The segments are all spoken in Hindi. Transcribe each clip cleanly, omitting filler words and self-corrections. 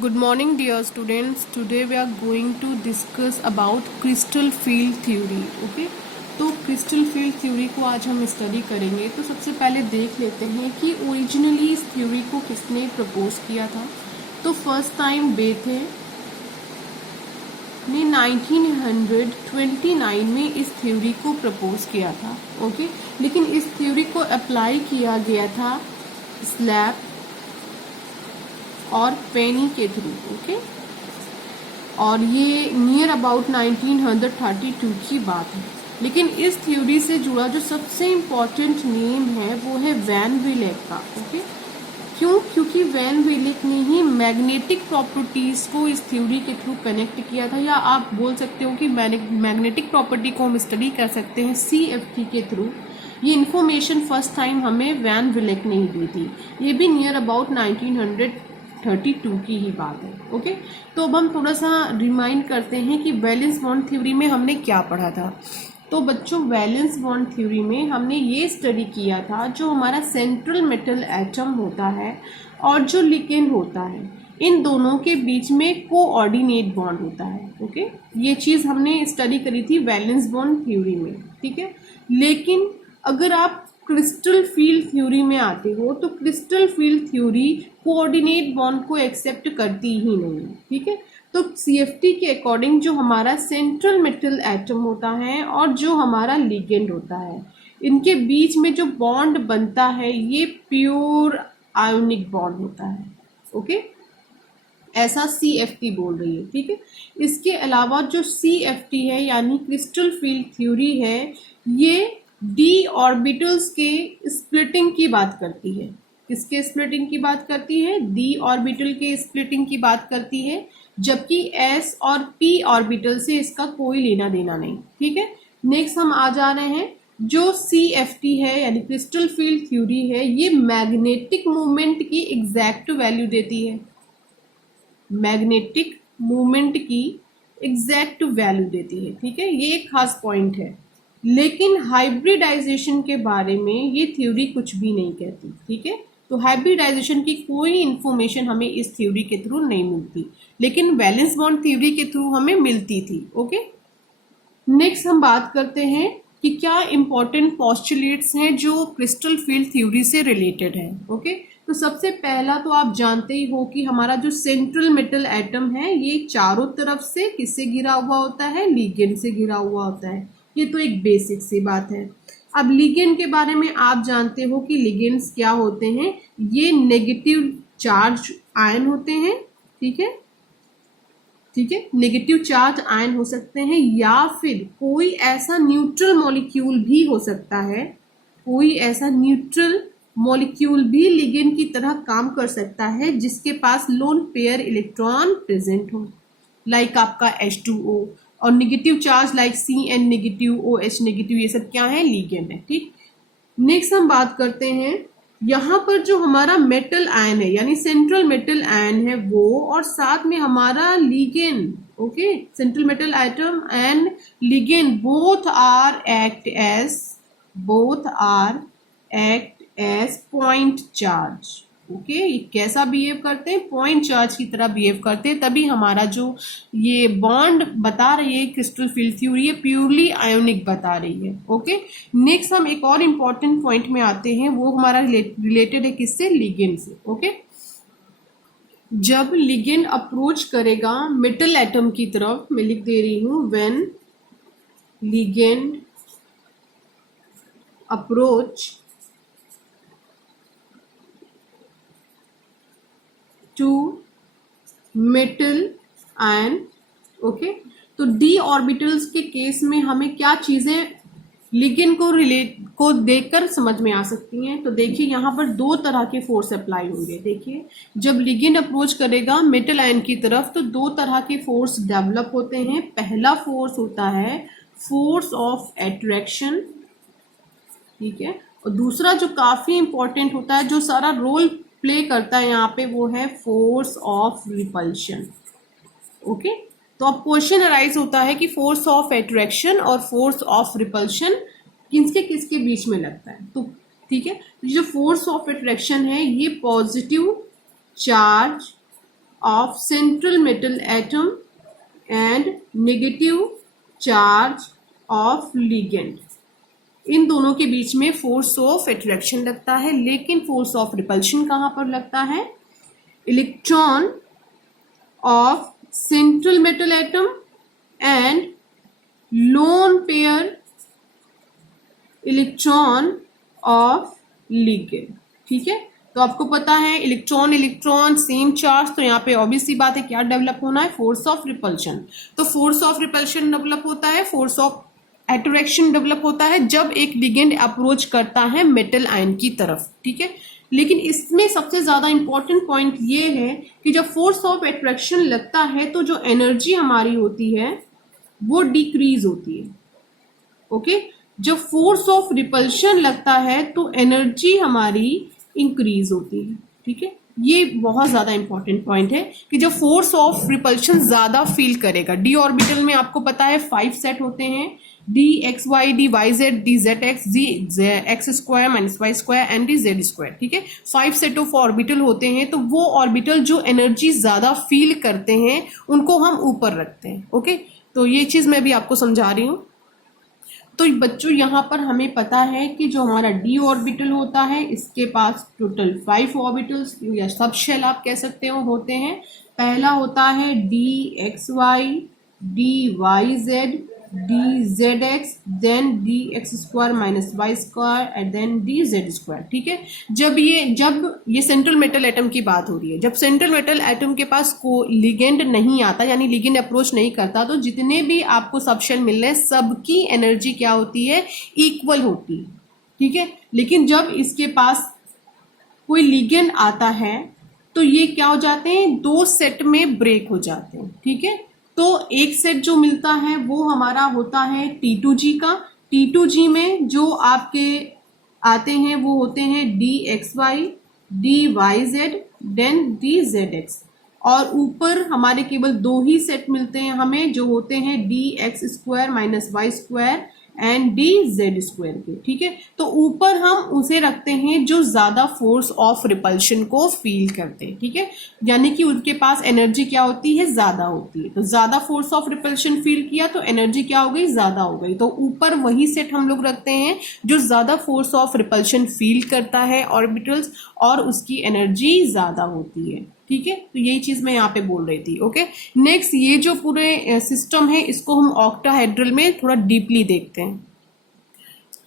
Good morning dear students. Today we are going to discuss about crystal field theory. Okay? तो क्रिस्टल फील्ड थ्योरी को आज हम स्टडी करेंगे। तो सबसे पहले देख लेते हैं कि ओरिजिनली इस थ्योरी को किसने प्रपोज किया था। तो फर्स्ट टाइम बेथे ने 1929 में इस थ्योरी को प्रपोज किया था। ओके, लेकिन इस थ्योरी को अप्लाई किया गया था स्लैब और पेनी के थ्रू। ओके, और ये नियर अबाउट 1932 की बात है। लेकिन इस थ्योरी से जुड़ा जो सबसे इम्पोर्टेंट नेम है वो है वैन विलेक का। ओके, क्यों? क्योंकि वैन विलेक ने ही मैग्नेटिक प्रॉपर्टीज को इस थ्योरी के थ्रू कनेक्ट किया था, या आप बोल सकते हो कि मैग्नेटिक प्रॉपर्टी को हम स्टडी कर सकते हैं CFT के थ्रू। ये इन्फॉर्मेशन फर्स्ट टाइम हमें वैन विलेक ने ही दी थी। ये भी नियर अबाउट 1932 की ही बात है। ओके, तो अब हम थोड़ा सा रिमाइंड करते हैं कि वैलेंस बॉन्ड थ्योरी में हमने क्या पढ़ा था। तो बच्चों, वैलेंस बॉन्ड थ्योरी में हमने ये स्टडी किया था जो हमारा सेंट्रल मेटल एटम होता है और जो लिगेंड होता है, इन दोनों के बीच में कोऑर्डिनेट बॉन्ड होता है। ओके, ये चीज़ हमने स्टडी करी थी वैलेंस बॉन्ड थ्योरी में। ठीक है, लेकिन अगर आप क्रिस्टल फील्ड थ्योरी में आते हो तो crystal field theory coordinate bond को एक्सेप्ट करती ही नहीं। ठीक है, तो CFT के अकॉर्डिंग जो हमारा सेंट्रल मेटल एटम होता है और जो हमारा लिगेंड होता है, इनके बीच में जो बॉन्ड बनता है ये प्योर आयोनिक बॉन्ड होता है। ओके, ऐसा CFT बोल रही है। ठीक है, इसके अलावा जो CFT है यानी क्रिस्टल फील्ड थ्योरी है, ये d ऑर्बिटल्स के स्प्लिटिंग की बात करती है। किसके स्प्लिटिंग की बात करती है? d ऑर्बिटल के स्प्लिटिंग की बात करती है, जबकि s और p ऑर्बिटल से इसका कोई लेना देना नहीं। ठीक है, नेक्स्ट हम आ जा रहे हैं। जो CFT है यानी क्रिस्टल फील्ड थ्योरी है, ये मैग्नेटिक मूवमेंट की एग्जैक्ट वैल्यू देती है। मैग्नेटिक मूवमेंट की एग्जैक्ट वैल्यू देती है। ठीक है, ये एक खास पॉइंट है। लेकिन हाइब्रिडाइजेशन के बारे में ये थ्योरी कुछ भी नहीं कहती। ठीक है, तो हाइब्रिडाइजेशन की कोई इंफॉर्मेशन हमें इस थ्योरी के थ्रू नहीं मिलती, लेकिन वैलेंस बॉन्ड थ्योरी के थ्रू हमें मिलती थी। ओके, नेक्स्ट हम बात करते हैं कि क्या इंपॉर्टेंट पोस्टुलेट्स हैं जो क्रिस्टल फील्ड थ्योरी से रिलेटेड है। ओके, तो सबसे पहला तो आप जानते ही हो कि हमारा जो सेंट्रल मेटल एटम है ये चारों तरफ से किससे घिरा हुआ होता है? लिगेंड से घिरा हुआ होता है। ये तो एक बेसिक सी बात है। अब लिगेंड के बारे में आप जानते हो कि लिगेंड्स क्या होते हैं? ये नेगेटिव चार्ज आयन होते हैं। ठीक है, ठीक है, नेगेटिव चार्ज आयन हो सकते हैं, या फिर कोई ऐसा न्यूट्रल मॉलिक्यूल भी हो सकता है। कोई ऐसा न्यूट्रल मॉलिक्यूल भी लिगेंड की तरह काम कर सकता है जिसके पास लोन पेयर इलेक्ट्रॉन प्रेजेंट हो, लाइक आपका H2O, और negative charge like Cn negative, OH negative, ये सब क्या है? लिगेंड है। ठीक, नेक्स्ट हम बात करते हैं यहाँ पर जो हमारा मेटल आयन है यानी सेंट्रल मेटल आयन है वो, और साथ में हमारा ligand. Okay, central metal atom and ligand both are act as point charge. Okay, ये कैसा बिहेव करते हैं? पॉइंट चार्ज की तरह बिहेव करते हैं। तभी हमारा जो ये बॉन्ड बता रही है क्रिस्टल फील्ड थ्योरी, ये प्योरली आयोनिक बता रही है। ओके, नेक्स्ट हम एक और इम्पॉर्टेंट पॉइंट में आते हैं, वो हमारा रिलेटेड है किससे? लिगेंड से। ओके, जब लिगेंड अप्रोच करेगा मेटल एटम की तरफ, मैं लिख दे रही हूं, when ligand approach to metal ion. Okay, तो d ऑर्बिटल्स के केस में हमें क्या चीजें लिगेंड को देखकर समझ में आ सकती हैं? तो देखिए, यहाँ पर दो तरह के फोर्स अप्लाई होंगे। देखिए, जब लिगेंड अप्रोच करेगा मेटल आयन की तरफ तो दो तरह के फोर्स डेवलप होते हैं। पहला फोर्स होता है फोर्स ऑफ अट्रैक्शन। ठीक है, और दूसरा जो काफी इंपॉर्टेंट होता है, जो सारा रोल प्ले करता है यहाँ पे, वो है फोर्स ऑफ रिपल्शन। ओके, तो अब क्वेश्चन अराइज होता है कि फोर्स ऑफ अट्रैक्शन और फोर्स ऑफ रिपल्शन किसके बीच में लगता है। तो ठीक है, जो फोर्स ऑफ अट्रैक्शन है ये positive charge of central metal atom and negative charge of ligand. इन दोनों के बीच में फोर्स ऑफ अट्रैक्शन लगता है, लेकिन फोर्स ऑफ रिपल्शन कहां पर लगता है? Electron of central metal atom and lone pair electron of ligand. ठीक है, तो आपको पता है इलेक्ट्रॉन इलेक्ट्रॉन सेम चार्ज, तो यहाँ पे ऑब्वियस सी बात है क्या डेवलप होना है? Force of repulsion. तो फोर्स ऑफ रिपल्शन डेवलप होता है, फोर्स ऑफ अट्रैक्शन डेवलप होता है जब एक लिगेंड अप्रोच करता है मेटल आयन की तरफ। ठीक है, लेकिन इसमें सबसे ज्यादा इंपॉर्टेंट पॉइंट ये है कि जब फोर्स ऑफ अट्रैक्शन लगता है तो जो एनर्जी हमारी होती है वो डिक्रीज होती है। ओके, जब फोर्स ऑफ रिपल्शन लगता है तो एनर्जी हमारी इंक्रीज होती है। ठीक है, ये बहुत ज्यादा इंपॉर्टेंट पॉइंट है कि जब फोर्स ऑफ रिपल्शन ज्यादा फील करेगा। डी ऑर्बिटल में आपको पता है 5 सेट होते हैं, D X Y, D Y Z, D Z X, जी X square minus Y square and D Z square. ठीक है, 5 सेट ऑफ ऑर्बिटल होते हैं, तो वो ऑर्बिटल जो एनर्जी ज्यादा फील करते हैं उनको हम ऊपर रखते हैं। ओके, तो ये चीज मैं भी आपको समझा रही हूँ। तो बच्चों यहाँ पर हमें पता है कि जो हमारा डी ऑर्बिटल होता है इसके पास टोटल 5 ऑर्बिटल्स या सब शेल आप कह सकते हो होते हैं। पहला होता है D X Y, D Y Z, D Z X, then D X square minus Y square and then D Z square. ठीक है, जब ये सेंट्रल मेटल एटम की बात हो रही है, जब सेंट्रल मेटल एटम के पास को लिगेंड नहीं आता यानी लिगेंड अप्रोच नहीं करता, तो जितने भी आपको सबशेल मिल रहे हैं सबकी एनर्जी क्या होती है? इक्वल होती है। ठीक है, लेकिन जब इसके पास कोई लिगेंड आता है तो ये क्या हो जाते हैं? 2 सेट में ब्रेक हो जाते हैं। ठीक है, तो एक सेट जो मिलता है वो हमारा होता है T2G का। T2G में जो आपके आते हैं वो होते हैं D X Y, D Y Z, then D Z X, और ऊपर हमारे केवल 2 ही सेट मिलते हैं हमें जो होते हैं D X square minus Y square and D Z square के। ठीक है, तो ऊपर हम उसे रखते हैं जो ज्यादा फोर्स ऑफ रिपल्शन को फील करते हैं। ठीक है, यानी कि उनके पास एनर्जी क्या होती है? ज्यादा होती है। तो ज्यादा फोर्स ऑफ रिपल्शन फील किया तो एनर्जी क्या हो गई? ज्यादा हो गई। तो ऊपर वही सेट हम लोग रखते हैं जो ज्यादा फोर्स ऑफ रिपल्शन फील करता है ऑर्बिटल्स, और उसकी एनर्जी ज्यादा होती है। ठीक है, तो यही चीज मैं यहाँ पे बोल रही थी। ओके, नेक्स्ट ये जो पूरे सिस्टम है इसको हम ऑक्टाहेड्रल में थोड़ा डीपली देखते हैं।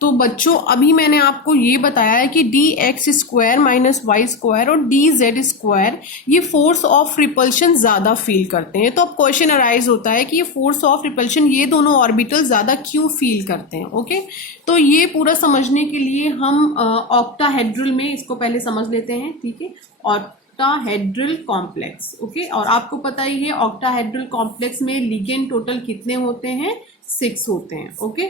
तो बच्चों अभी मैंने आपको ये बताया है कि D X square minus Y square और डी जेड स्क्वायर ये फोर्स ऑफ रिपल्शन ज्यादा फील करते हैं। तो अब क्वेश्चन अराइज होता है कि ये फोर्स ऑफ रिपल्शन ये दोनों ऑर्बिटल ज्यादा क्यों फील करते हैं। ओके, तो ये पूरा समझने के लिए हम ऑक्टाहेड्रल में इसको पहले समझ लेते हैं। ठीक है, ऑक्टाहेड्रल कॉम्प्लेक्स। ओके, और आपको पता ही है ऑक्टाहेड्रल कॉम्प्लेक्स में लिगेंड टोटल कितने होते हैं? 6 होते हैं। ओके,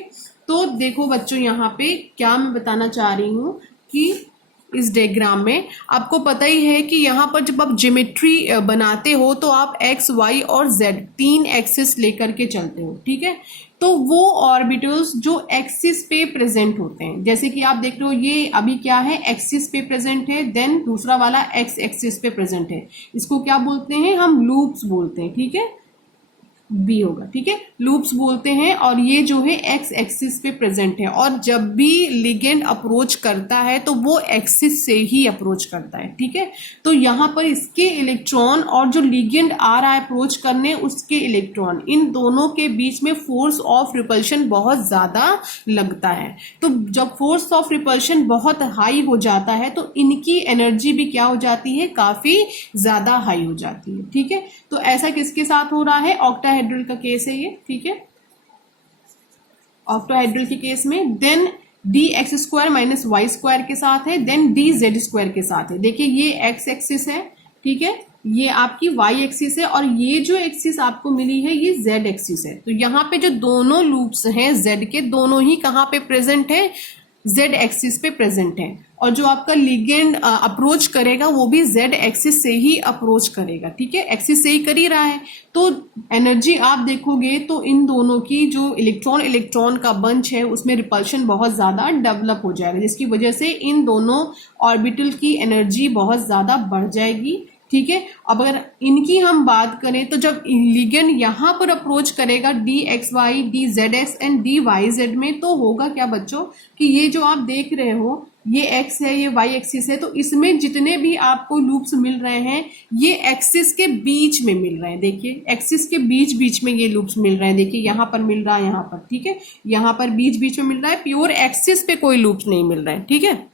तो देखो बच्चों यहाँ पे क्या मैं बताना चाह रही हूँ कि इस डायग्राम में आपको पता ही है कि यहाँ पर जब आप ज्योमेट्री बनाते हो तो आप एक्स वाई और जेड 3 एक्सिस लेकर के चलते हो। ठीक है, तो वो ऑर्बिटल्स जो एक्सिस पे प्रेजेंट होते हैं, जैसे कि आप देख रहे हो ये अभी क्या है? एक्सिस पे प्रेजेंट है, देन दूसरा वाला एक्स एक्सिस पे प्रेजेंट है। इसको क्या बोलते हैं? हम लूप्स बोलते हैं। ठीक है, बी होगा। ठीक है, लूप्स बोलते हैं, और ये जो है एक्स एक्सिस पे प्रेजेंट है, और जब भी लिगेंड अप्रोच करता है तो वो एक्सिस से ही अप्रोच करता है। ठीक है, तो यहाँ पर इसके इलेक्ट्रॉन और जो लिगेंड आ रहा है अप्रोच करने उसके इलेक्ट्रॉन, इन दोनों के बीच में फोर्स ऑफ रिपल्शन बहुत ज्यादा लगता है। तो जब फोर्स ऑफ रिपल्शन बहुत हाई हो जाता है तो इनकी एनर्जी भी क्या हो जाती है? काफी ज्यादा हाई हो जाती है। ठीक है, तो ऐसा किसके साथ हो रहा है? ऑक्टाहेड्रल का केस है ये। ठीक है, ऑक्टाहेड्रल के केस में then D X square minus Y square के साथ है, देन डी जेड स्क्वायर के साथ है। देखिए ये एक्स एक्सिस है। ठीक है, ये आपकी वाई एक्सिस है, और ये जो एक्सिस आपको मिली है ये जेड एक्सिस है। तो यहाँ पे जो दोनों लूप्स हैं जेड के, दोनों ही कहाँ पे प्रेजेंट है? जेड एक्सिस पे प्रेजेंट है, और जो आपका लिगेंड अप्रोच करेगा वो भी जेड एक्सिस से ही अप्रोच करेगा। ठीक है, एक्सिस से ही कर ही रहा है। तो एनर्जी आप देखोगे तो इन दोनों की जो इलेक्ट्रॉन इलेक्ट्रॉन का बंच है उसमें रिपल्शन बहुत ज्यादा डेवलप हो जाएगा, जिसकी वजह से इन दोनों ऑर्बिटल की एनर्जी बहुत ज्यादा बढ़ जाएगी। ठीक है। अब अगर इनकी हम बात करें तो जब लिगेंड यहाँ पर अप्रोच करेगा DXY, DZX एंड DYZ में, तो होगा क्या बच्चों कि ये जो आप देख रहे हो ये एक्स है, ये वाई एक्सिस है, तो इसमें जितने भी आपको लूप्स मिल रहे हैं ये एक्सिस के बीच में मिल रहे हैं। देखिए एक्सिस के बीच बीच में ये लूप्स मिल रहे हैं। देखिए यहाँ पर मिल रहा है, यहाँ पर, ठीक है, यहाँ पर बीच बीच में मिल रहा है, प्योर एक्सिस पे कोई लूप्स नहीं मिल रहे हैं। ठीक है,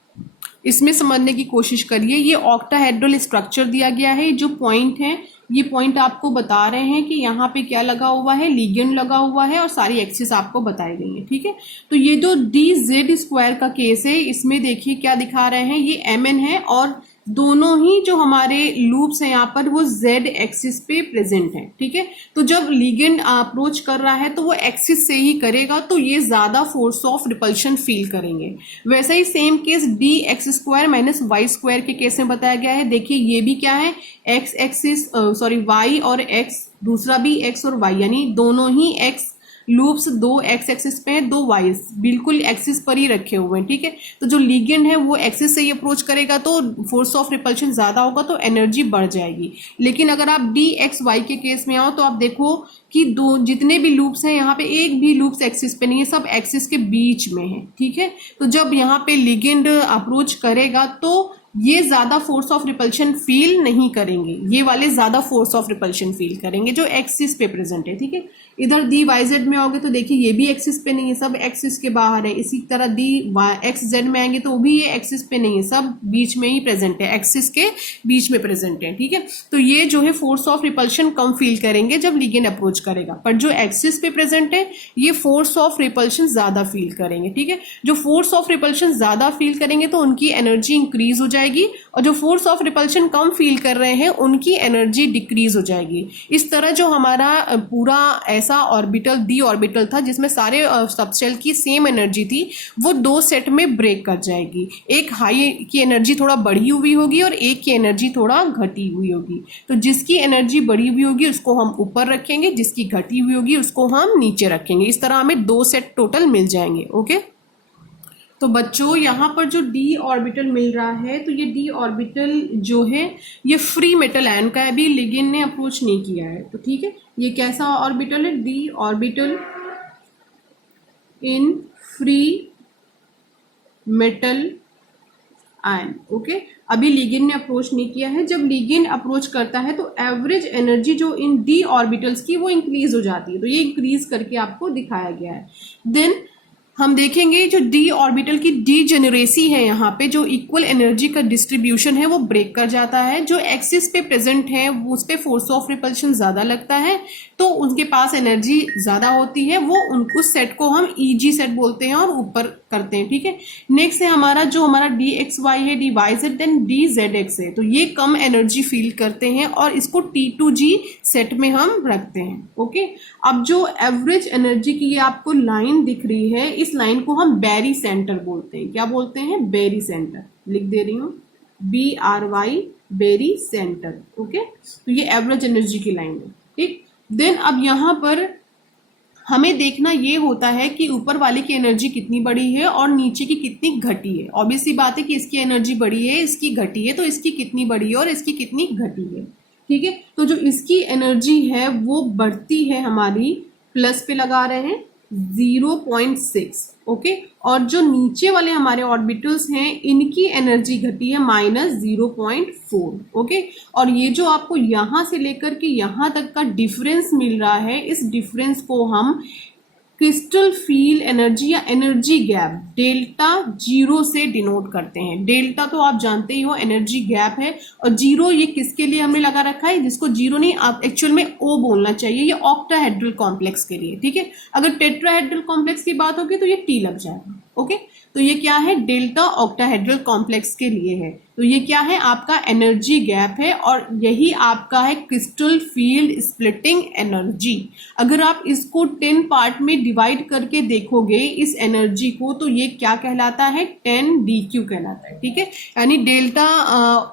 इसमें समझने की कोशिश करिए। ये ऑक्टाहेड्रल स्ट्रक्चर दिया गया है। जो पॉइंट है ये पॉइंट आपको बता रहे हैं कि यहाँ पे क्या लगा हुआ है, लिगेंड लगा हुआ है और सारी एक्सिस आपको बताई गई है। ठीक है, तो ये जो DZ² का केस है इसमें देखिए क्या दिखा रहे हैं, ये MN है और दोनों ही जो हमारे लूप्स हैं यहाँ पर वो Z एक्सिस पे प्रेजेंट है। ठीक है, तो जब लिगेंड अप्रोच कर रहा है तो वो एक्सिस से ही करेगा, तो ये ज्यादा फोर्स ऑफ रिपल्शन फील करेंगे। वैसा ही सेम केस DX² - Y² के केस में बताया गया है। देखिए ये भी क्या है, X एक्सिस Y और X, दूसरा भी X और Y, यानी दोनों ही X लूप्स दो X एक्सिस पे हैं, दो Y बिल्कुल एक्सिस पर ही रखे हुए हैं। ठीक है, तो जो लिगेंड है वो एक्सिस से ही अप्रोच करेगा तो फोर्स ऑफ रिपल्शन ज्यादा होगा, तो एनर्जी बढ़ जाएगी। लेकिन अगर आप DXY के केस में आओ तो आप देखो कि दो जितने भी लूप्स हैं यहाँ पे एक भी लूप्स एक्सिस पे नहीं है, सब एक्सिस के बीच में है। ठीक है, तो जब यहाँ पे लिगेंड अप्रोच करेगा तो ये ज्यादा फोर्स ऑफ रिपल्शन फील नहीं करेंगे, ये वाले ज्यादा फोर्स ऑफ रिपल्शन फील करेंगे जो एक्सिस पे प्रेजेंट है। ठीक है, इधर DYZ में आओगे तो देखिए ये भी एक्सिस पे नहीं है, सब एक्सिस के बाहर है। इसी तरह DXZ में आएंगे तो वो भी ये एक्सिस पे नहीं है, सब बीच में ही प्रेजेंट है, एक्सिस के बीच में प्रेजेंट है। ठीक है, तो ये जो है force of repulsion come feel करेंगे जब लिगेंड अप्रोच करेगा, पर जो एक्सिस पे प्रेजेंट है ये फोर्स ऑफ रिपल्शन ज्यादा फील करेंगे। ठीक है, जो फोर्स ऑफ रिपल्शन ज्यादा फील करेंगे तो उनकी एनर्जी इंक्रीज हो जाएगी, और जो force of repulsion come feel कर रहे हैं उनकी एनर्जी डिक्रीज हो जाएगी। इस तरह जो हमारा पूरा ऐसा ऑर्बिटल d ऑर्बिटल था जिसमें सारे सबशेल की सेम एनर्जी थी, वो दो सेट में ब्रेक कर जाएगी। एक हाई की एनर्जी थोड़ा बढ़ी हुई होगी और एक की एनर्जी थोड़ा घटी हुई होगी। तो जिसकी एनर्जी बढ़ी हुई होगी उसको हम ऊपर रखेंगे, जिसकी घटी हुई होगी उसको हम नीचे रखेंगे। इस तरह हमें दो सेट टोटल मिल जाएंगे। ओके, तो बच्चों यहाँ पर जो d ऑर्बिटल मिल रहा है तो ये d ऑर्बिटल जो है ये फ्री मेटल आयन का है, अभी लिगेंड ने अप्रोच नहीं किया है। तो ठीक है, ये कैसा ऑर्बिटल है, d orbital in free metal ion. Okay, अभी लिगेंड ने अप्रोच नहीं किया है। जब लिगेंड अप्रोच करता है तो एवरेज एनर्जी जो इन d ऑर्बिटल्स की वो इंक्रीज हो जाती है, तो ये इंक्रीज करके आपको दिखाया गया है। देन हम देखेंगे जो d ऑर्बिटल की डीजेनरेसी है, यहाँ पे जो इक्वल एनर्जी का डिस्ट्रीब्यूशन है वो ब्रेक कर जाता है। जो एक्सिस पे प्रेजेंट है वो उस पे फोर्स ऑफ रिपल्शन ज्यादा लगता है, तो उनके पास एनर्जी ज्यादा होती है, वो उनको सेट को हम EG सेट बोलते हैं और ऊपर करते हैं। ठीक है, नेक्स्ट है हमारा जो हमारा DXY है, DYZ देन DZX है, तो ये कम एनर्जी फील करते हैं और इसको T2G सेट में हम रखते हैं। ओके, अब जो एवरेज एनर्जी की ये आपको लाइन दिख रही है, इस लाइन को हम बैरी सेंटर बोलते हैं। क्या बोलते हैं, बैरी सेंटर, लिख दे रही हूँ BRY, बैरी सेंटर। ओके, तो ये एवरेज एनर्जी की लाइन है। ठीक, देन अब यहाँ पर हमें देखना ये होता है कि ऊपर वाले की एनर्जी कितनी बड़ी है और नीचे की कितनी घटी है। ऑब्वियसली बात है कि इसकी एनर्जी बड़ी है, इसकी घटी है, तो इसकी कितनी बड़ी है और इसकी कितनी घटी है। ठीक है, तो जो इसकी एनर्जी है वो बढ़ती है हमारी, प्लस पे लगा रहे हैं 0.6। ओके, और जो नीचे वाले हमारे ऑर्बिटल्स हैं इनकी एनर्जी घटी है -0.4। ओके, और ये जो आपको यहां से लेकर के यहां तक का डिफरेंस मिल रहा है, इस डिफरेंस को हम क्रिस्टल फील्ड एनर्जी या एनर्जी गैप डेल्टा जीरो से डिनोट करते हैं। डेल्टा तो आप जानते ही हो एनर्जी गैप है, और जीरो ये किसके लिए हमने लगा रखा है, जिसको जीरो नहीं आप एक्चुअल में ओ बोलना चाहिए, ये ऑक्टाहेड्रल कॉम्प्लेक्स के लिए। ठीक है, अगर टेट्राहेड्रल कॉम्प्लेक्स की बात होगी तो ये टी लग जाएगा। ओके, तो ये क्या है, डेल्टा ऑक्टाहेड्रल कॉम्प्लेक्स के लिए है। तो ये क्या है, आपका एनर्जी गैप है और यही आपका है क्रिस्टल फील्ड स्प्लिटिंग एनर्जी। अगर आप इसको 10 पार्ट में डिवाइड करके देखोगे इस एनर्जी को, तो ये क्या कहलाता है, 10dq कहलाता है। ठीक है, यानी डेल्टा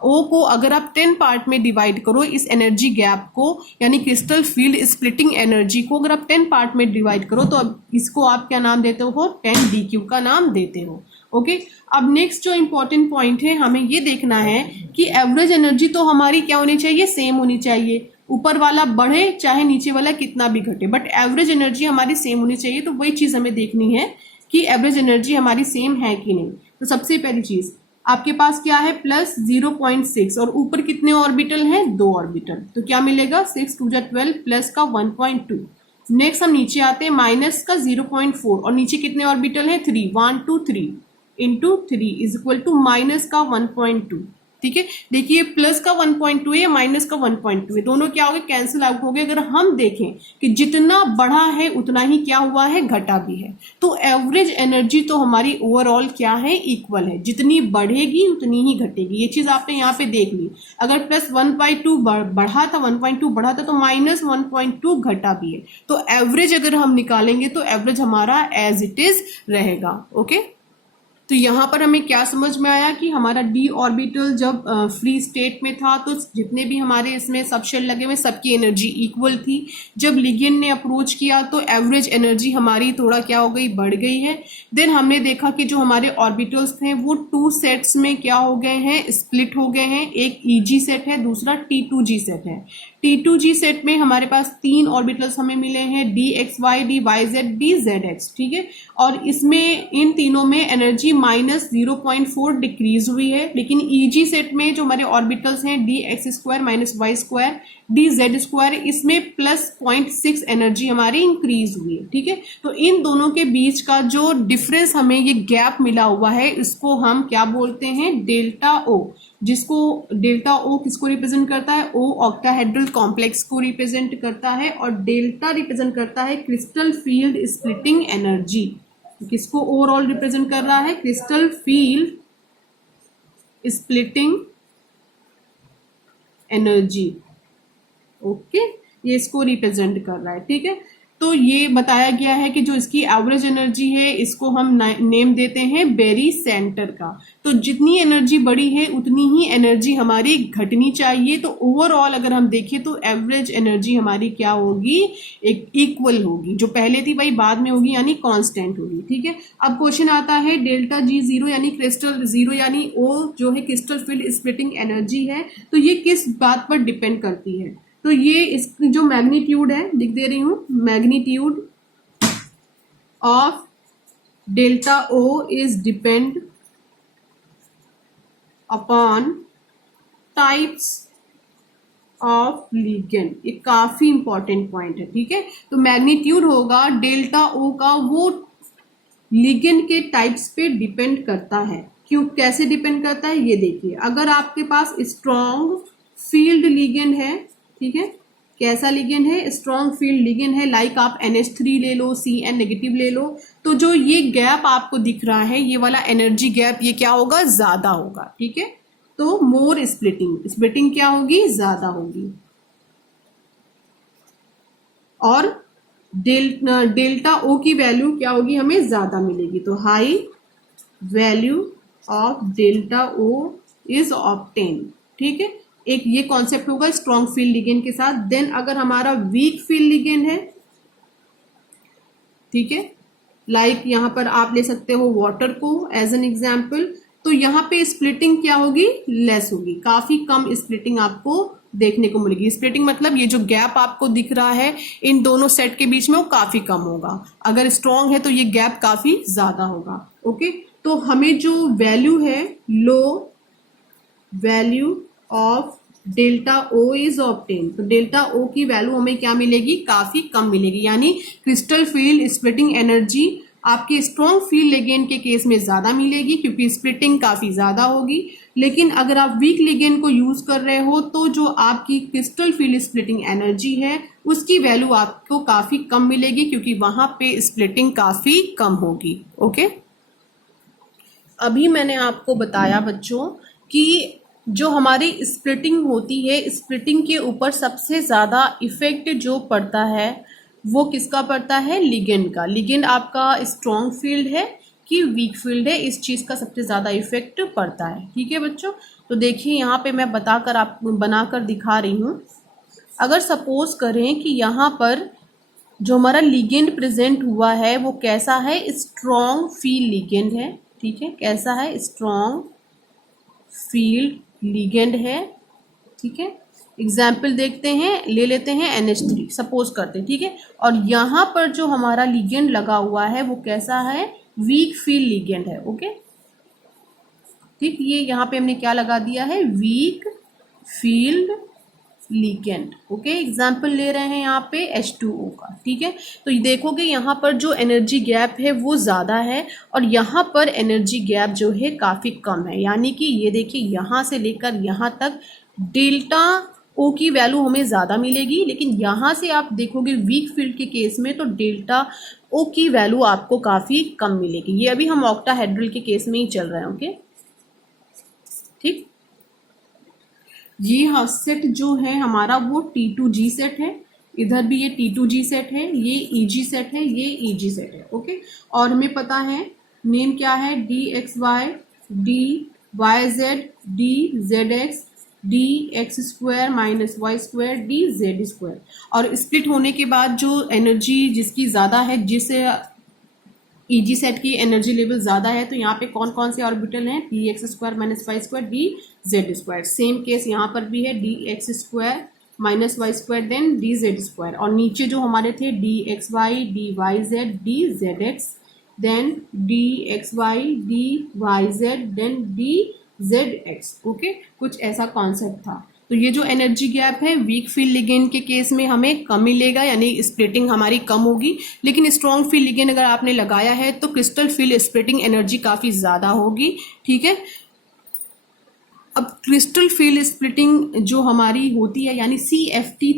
ओ को अगर आप 10 पार्ट में डिवाइड करो इस एनर्जी गैप को, यानी क्रिस्टल फील्ड स्प्लिटिंग एनर्जी को अगर आप 10 पार्ट में डिवाइड करो तो अब इसको आप क्या नाम देते हो, 10dq का नाम देते हो। ओके। अब नेक्स्ट जो इंपॉर्टेंट पॉइंट है, हमें ये देखना है कि एवरेज एनर्जी तो हमारी क्या होनी चाहिए, सेम होनी चाहिए। ऊपर वाला बढ़े चाहे नीचे वाला कितना भी घटे, बट एवरेज एनर्जी हमारी सेम होनी चाहिए। तो वही चीज हमें देखनी है कि एवरेज एनर्जी हमारी सेम है कि नहीं। तो सबसे पहली चीज आपके पास क्या है, प्लस 0.6 और ऊपर कितने ऑर्बिटल हैं, 2 ऑर्बिटल। तो क्या मिलेगा, 6 2 12 प्लस का 1.2। नेक्स्ट हम नीचे आते हैं, माइनस का 0.4 और नीचे कितने ऑर्बिटल हैं, 3, 1 2 3 into 3 is equal to minus का 1.2। ठीक है, देखिए प्लस का 1.2 है या माइनस का 1.2 है, दोनों क्या हो गए, कैंसिल आउट हो गए। अगर हम देखें कि जितना बढ़ा है उतना ही क्या हुआ है, घटा भी है। तो एवरेज एनर्जी तो हमारी ओवरऑल क्या है, इक्वल है। जितनी बढ़ेगी उतनी ही घटेगी। ये चीज आपने यहाँ पे देख ली। अगर प्लस 1.2 बढ़ा था, 1.2 बढ़ा था, तो माइनस 1.2 घटा भी है। तो एवरेज अगर हम निकालेंगे तो एवरेज हमारा एज इट इज रहेगा। ओके, तो यहाँ पर हमें क्या समझ में आया कि हमारा डी ऑर्बिटल जब फ्री स्टेट में था तो जितने भी हमारे इसमें सब शेल लगे हुए सबकी एनर्जी इक्वल थी। जब लिगेंड ने अप्रोच किया तो एवरेज एनर्जी हमारी थोड़ा क्या हो गई, बढ़ गई है। देन हमने देखा कि जो हमारे ऑर्बिटल्स थे वो 2 सेट्स में क्या हो गए हैं, स्प्लिट हो गए हैं। एक ईजी सेट है, दूसरा T2G सेट है। T2G सेट में हमारे पास 3 ऑर्बिटल्स हमें मिले हैं, DXY, DYZ, DZX। ठीक है, और इसमें इन तीनों में एनर्जी माइनस 0.4 डिक्रीज हुई है। लेकिन ईजी सेट में जो हमारे ऑर्बिटल्स हैं DX² माइनस Y², DZ², इसमें प्लस 0.6 एनर्जी हमारी इंक्रीज हुई है। ठीक है, तो इन दोनों के बीच का जो डिफरेंस हमें ये गैप मिला हुआ है इसको हम क्या बोलते हैं, डेल्टा ओ। जिसको डेल्टा ओ किसको रिप्रेजेंट करता है, ओ ऑक्टाहेड्रल कॉम्प्लेक्स को रिप्रेजेंट करता है, और डेल्टा रिप्रेजेंट करता है क्रिस्टल फील्ड स्प्लिटिंग एनर्जी। किसको ओवरऑल रिप्रेजेंट कर रहा है, crystal field splitting energy. Okay, ये इसको रिप्रेजेंट कर रहा है। ठीक है, तो ये बताया गया है कि जो इसकी एवरेज एनर्जी है इसको हम नेम देते हैं बेरी सेंटर का। तो जितनी एनर्जी बढ़ी है उतनी ही एनर्जी हमारी घटनी चाहिए। तो ओवरऑल अगर हम देखें तो एवरेज एनर्जी हमारी क्या होगी, एक इक्वल होगी। जो पहले थी वही बाद में होगी, यानी कांस्टेंट होगी। ठीक है, अब क्वेश्चन आता है डेल्टा जी जीरो यानी क्रिस्टल जीरो यानी ओ जो है क्रिस्टल फील्ड स्प्लिटिंग एनर्जी है, तो ये किस बात पर डिपेंड करती है। तो ये इस जो मैग्नीट्यूड है, लिख दे रही हूं, magnitude of delta O is depend upon types of ligand. ये काफी इंपॉर्टेंट पॉइंट है। ठीक है, तो मैग्नीट्यूड होगा डेल्टा ओ का, वो लिगेंड के टाइप्स पे डिपेंड करता है। क्यों, कैसे डिपेंड करता है ये देखिए। अगर आपके पास स्ट्रॉन्ग फील्ड लिगेंड है, ठीक है, कैसा लिगेंड है, स्ट्रॉन्ग फील्ड लिगेंड है, लाइक आप NH3 ले लो, CN नेगेटिव ले लो, तो जो ये गैप आपको दिख रहा है, ये वाला एनर्जी गैप, ये क्या होगा, ज्यादा होगा। ठीक है, तो मोर स्प्लिटिंग क्या होगी, ज्यादा होगी। और डेल्टा ओ की वैल्यू क्या होगी, हमें ज्यादा मिलेगी। तो high value of delta O is obtain. ठीक है, एक ये कॉन्सेप्ट होगा स्ट्रॉन्ग फील्ड लिगेंड के साथ। देन अगर हमारा वीक फील्ड लिगेंड है, ठीक है, लाइक यहां पर आप ले सकते हो वाटर को एज एन एग्जाम्पल, तो यहां पे स्प्लिटिंग क्या होगी, लेस होगी, काफी कम स्प्लिटिंग आपको देखने को मिलेगी। स्प्लिटिंग मतलब ये जो गैप आपको दिख रहा है इन दोनों सेट के बीच में, वो काफी कम होगा। अगर स्ट्रॉन्ग है तो ये गैप काफी ज्यादा होगा। ओके, तो हमें जो वैल्यू है, low value of delta O is obtain, तो डेल्टा ओ की वैल्यू हमें क्या मिलेगी, काफी कम मिलेगी। यानी क्रिस्टल फील्ड स्प्लिटिंग एनर्जी आपके स्ट्रॉन्ग फील्ड लिगेंड के केस में ज्यादा मिलेगी क्योंकि स्प्लिटिंग काफी ज्यादा होगी। लेकिन अगर आप वीक लिगेंड को यूज कर रहे हो तो जो आपकी क्रिस्टल फील्ड स्प्लिटिंग एनर्जी है उसकी वैल्यू आपको काफी कम मिलेगी क्योंकि वहां पे स्प्लिटिंग काफी कम होगी। ओके, अभी मैंने आपको बताया बच्चों कि जो हमारी स्प्लिटिंग होती है, स्प्लिटिंग के ऊपर सबसे ज्यादा इफेक्ट जो पड़ता है वो किसका पड़ता है, लिगेंड का। लिगेंड आपका स्ट्रॉन्ग फील्ड है कि वीक फील्ड है, इस चीज का सबसे ज्यादा इफेक्ट पड़ता है। ठीक है बच्चों, तो देखिए यहाँ पे मैं बनाकर दिखा रही हूँ। अगर सपोज करें कि यहाँ पर जो हमारा लिगेंड प्रेजेंट हुआ है वो कैसा है, स्ट्रॉन्ग फील्ड लिगेंड है। ठीक है, कैसा है, स्ट्रॉन्ग फील्ड लिगेंड है, ठीक है। एग्जाम्पल देखते हैं, ले लेते हैं NH3 सपोज करते हैं, ठीक है। और यहाँ पर जो हमारा लिगेंड लगा हुआ है वो कैसा है, वीक फील्ड लिगेंड है, ओके, ठीक। ये यहाँ पे हमने क्या लगा दिया है, weak field ligand, okay. Example ले रहे हैं यहाँ पे H2O का, ठीक है। तो देखोगे यहाँ पर जो एनर्जी गैप है वो ज़्यादा है और यहाँ पर एनर्जी गैप जो है काफ़ी कम है, यानी कि ये देखिए यहाँ से लेकर यहाँ तक डेल्टा ओ की वैल्यू हमें ज़्यादा मिलेगी, लेकिन यहाँ से आप देखोगे वीक फील्ड के केस में तो डेल्टा ओ की वैल्यू आपको काफ़ी कम मिलेगी। ये अभी हम ऑक्टाहेड्रल के केस में ही चल रहे हैं, ओके, ठीक। ये हाँ सेट जो है हमारा वो T2G सेट है, इधर भी ये T2G सेट है, ये EG सेट है, ये EG सेट है, ओके। और हमें पता है नेम क्या है, DXY, DYZ, DZX, dx square minus Y square dz square. और स्प्लिट होने के बाद जो एनर्जी जिसकी ज़्यादा है, जिस EG सेट की एनर्जी लेवल ज़्यादा है, तो यहाँ पे कौन कौन से ऑर्बिटल हैं, dx square minus Y square dz square. Same case यहाँ पर भी है, dx square minus Y square then dz square. और नीचे जो हमारे थे dxy, dyz, dzx then dxy, dyz then dzx, okay, कुछ ऐसा कॉन्सेप्ट था। तो ये जो एनर्जी गैप है वीक फील्ड लिगेंड के केस में हमें कम मिलेगा, यानी स्प्लिटिंग हमारी कम होगी, लेकिन स्ट्रॉन्ग फील्ड लिगेंड अगर आपने लगाया है तो क्रिस्टल फील्ड स्प्लिटिंग एनर्जी काफ़ी ज़्यादा होगी, ठीक है। अब क्रिस्टल फील्ड स्प्लिटिंग जो हमारी होती है, यानी CFT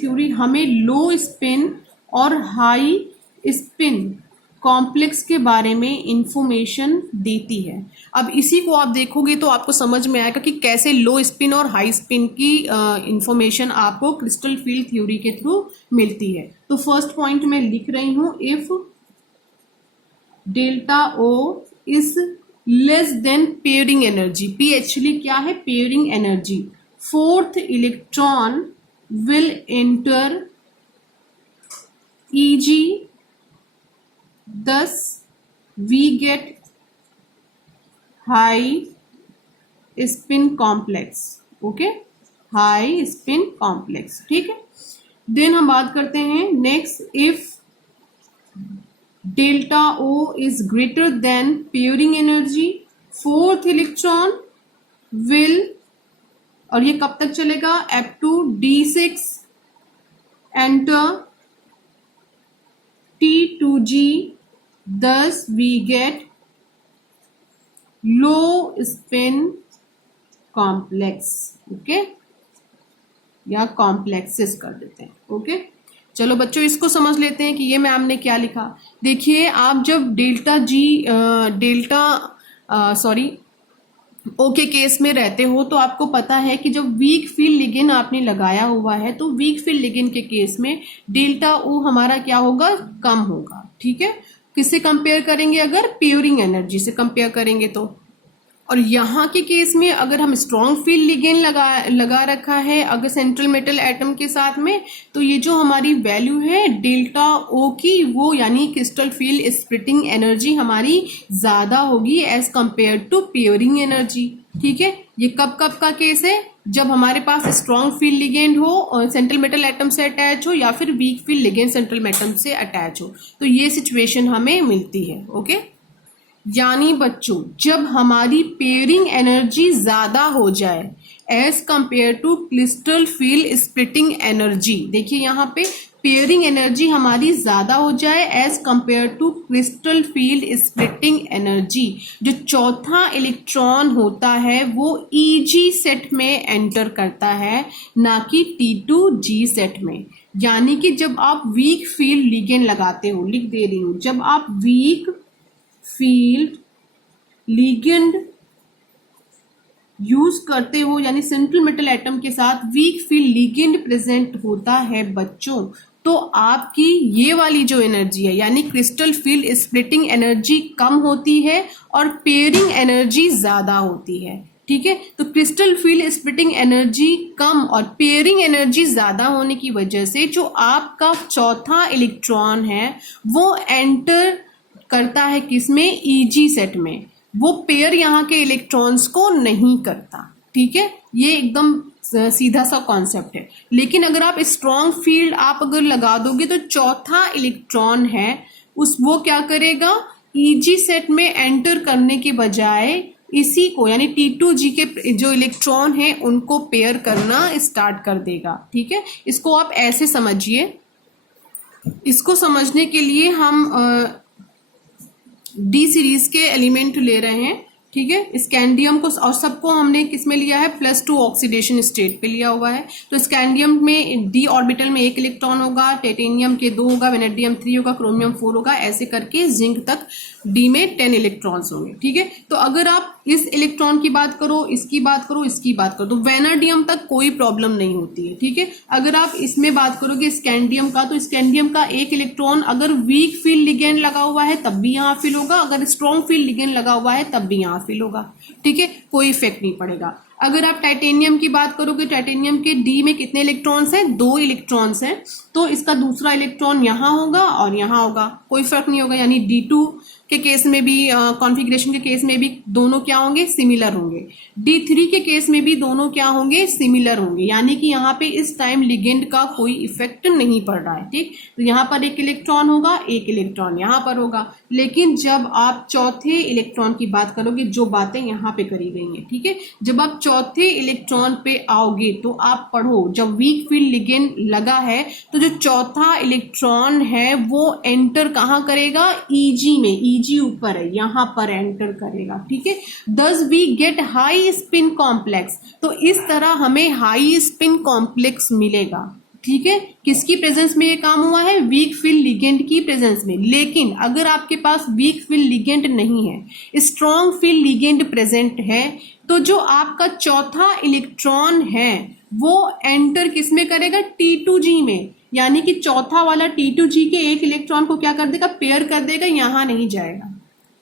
थ्योरी हमें लो स्पिन और हाई स्पिन कॉम्प्लेक्स के बारे में इंफॉर्मेशन देती है। अब इसी को आप देखोगे तो आपको समझ में आएगा कि कैसे लो स्पिन और हाई स्पिन की इंफॉर्मेशन आपको क्रिस्टल फील्ड थ्योरी के थ्रू मिलती है। तो फर्स्ट पॉइंट मैं लिख रही हूं, if delta O is less than pairing energy, P actually क्या है, pairing energy, fourth electron will enter EG, thus we get high spin complex, okay, high spin complex, ठीक है। देन हम बात करते हैं next, if delta O is greater than pairing energy, fourth electron will, और ये कब तक चलेगा, up to D6 enter T2G, thus we get low spin complex, okay, या कॉम्प्लेक्सेस कर देते हैं, ओके। चलो बच्चों इसको समझ लेते हैं कि ये मैम ने क्या लिखा। देखिए आप जब ओ के केस में रहते हो तो आपको पता है कि जब वीक फील्ड लिगेंड आपने लगाया हुआ है तो वीक फील्ड लिगेंड के केस में डेल्टा ओ हमारा क्या होगा, कम होगा, ठीक है। किससे कंपेयर करेंगे, अगर पेयरिंग एनर्जी से कंपेयर करेंगे तो। और यहाँ के केस में अगर हम स्ट्रॉन्ग फील्ड लिगेंड लगा रखा है अगर सेंट्रल मेटल एटम के साथ में, तो ये जो हमारी वैल्यू है डेल्टा ओ की, वो यानी क्रिस्टल फील्ड स्प्लिटिंग एनर्जी हमारी ज्यादा होगी as compare to pairing energy, ठीक है। ये कब कब का केस है, जब हमारे पास स्ट्रॉन्ग फील्ड लिगेंड हो सेंट्रल मेटल एटम से अटैच हो, या फिर week field ligand central metal से अटैच हो, तो ये सिचुएशन हमें मिलती है, ओके। यानी बच्चों जब हमारी पेयरिंग एनर्जी ज्यादा हो जाए as compare to crystal field splitting energy, देखिए यहाँ पे पेयरिंग एनर्जी हमारी ज्यादा हो जाए as compare to crystal field splitting energy, जो चौथा इलेक्ट्रॉन होता है वो EG सेट में एंटर करता है, ना कि T2G सेट में। यानी कि जब आप वीक फील्ड लिगेंड लगाते हो, लिख दे रही हूं, जब आप वीक फील्ड लिगेंड यूज करते हो, यानी सेंट्रल मेटल एटम के साथ वीक फील्ड लिगेंड प्रेजेंट होता है बच्चों, तो आपकी ये वाली जो एनर्जी है यानी क्रिस्टल फील्ड स्प्लिटिंग एनर्जी कम होती है और पेयरिंग एनर्जी ज्यादा होती है, ठीक है। तो क्रिस्टल फील्ड स्प्लिटिंग एनर्जी कम और पेयरिंग एनर्जी ज्यादा होने की वजह से जो आपका चौथा इलेक्ट्रॉन है वो एंटर करता है किसमें, ईजी सेट में, वो पेयर यहाँ के इलेक्ट्रॉन्स को नहीं करता। ठीक है, ये एकदम सीधा सा कॉन्सेप्ट है। लेकिन अगर आप स्ट्रॉन्ग फील्ड आप अगर लगा दोगे तो चौथा इलेक्ट्रॉन है वो क्या करेगा, ईजी सेट में एंटर करने के बजाय इसी को यानी T2G के जो इलेक्ट्रॉन है उनको पेयर करना स्टार्ट कर देगा। ठीक है, इसको आप ऐसे समझिए। इसको समझने के लिए हम डी सीरीज के एलिमेंट ले रहे हैं। ठीक है, स्कैंडियम को और सबको हमने किसमें लिया है, +2 ऑक्सीडेशन स्टेट पे लिया हुआ है। तो स्कैंडियम में डी ऑर्बिटल में 1 इलेक्ट्रॉन होगा, टाइटेनियम के 2 होगा, वेनेडियम 3 होगा, क्रोमियम 4 होगा, ऐसे करके जिंक तक डी में 10 इलेक्ट्रॉन्स होंगे। ठीक है, तो अगर आप इस इलेक्ट्रॉन की बात करो, इसकी बात करो, इसकी बात करो, तो वेनेडियम तक कोई प्रॉब्लम नहीं होती है। ठीक है, अगर आप इसमें बात करोगे स्कैंडियम का, तो स्कैंडियम का 1 इलेक्ट्रॉन अगर वीक फील्ड लिगेंड लगा हुआ है तब भी यहाँ फिल होगा, अगर स्ट्रॉन्ग फील्ड लिगेंड लगा हुआ है तब भी यहाँ फिल होगा। ठीक है, कोई इफेक्ट नहीं पड़ेगा। अगर आप टाइटेनियम की बात करोगे, टाइटेनियम के डी में कितने इलेक्ट्रॉन्स हैं, 2 इलेक्ट्रॉन्स हैं, तो इसका दूसरा इलेक्ट्रॉन यहाँ होगा और यहाँ होगा, कोई फर्क नहीं होगा। यानी D2 के केस में भी, कॉन्फ़िगरेशन के केस में भी दोनों क्या होंगे, सिमिलर होंगे। D3 के केस में भी दोनों क्या होंगे, सिमिलर होंगे। यानी कि यहाँ पे इस टाइम लिगेंड का कोई इफेक्ट नहीं पड़ रहा है। ठीक, तो यहाँ पर 1 इलेक्ट्रॉन होगा, 1 इलेक्ट्रॉन यहाँ पर होगा। लेकिन जब आप चौथे इलेक्ट्रॉन की बात करोगे, जो बातें यहाँ पे करी गई हैं, ठीक है, जब आप चौथे इलेक्ट्रॉन पे आओगे तो आप पढ़ो, जब वीक फील्ड लिगेंड लगा है तो जो चौथा इलेक्ट्रॉन है वो एंटर कहाँ करेगा, ईजी में। ईजी ऊपर है, यहाँ पर एंटर करेगा। ठीक है, thus we get high spin complex. तो इस तरह हमें हाई स्पिन कॉम्प्लेक्स मिलेगा। ठीक है, किसकी प्रेजेंस में ये काम हुआ है, वीक फील्ड लिगेंड की प्रेजेंस में। लेकिन अगर आपके पास वीक फील्ड लिगेंड नहीं है, स्ट्रॉन्ग फील्ड लिगेंड प्रेजेंट है, तो जो आपका चौथा इलेक्ट्रॉन है वो एंटर किसमें करेगा, T2G में। यानी कि चौथा वाला T2G के 1 इलेक्ट्रॉन को क्या कर देगा, पेयर कर देगा, यहां नहीं जाएगा।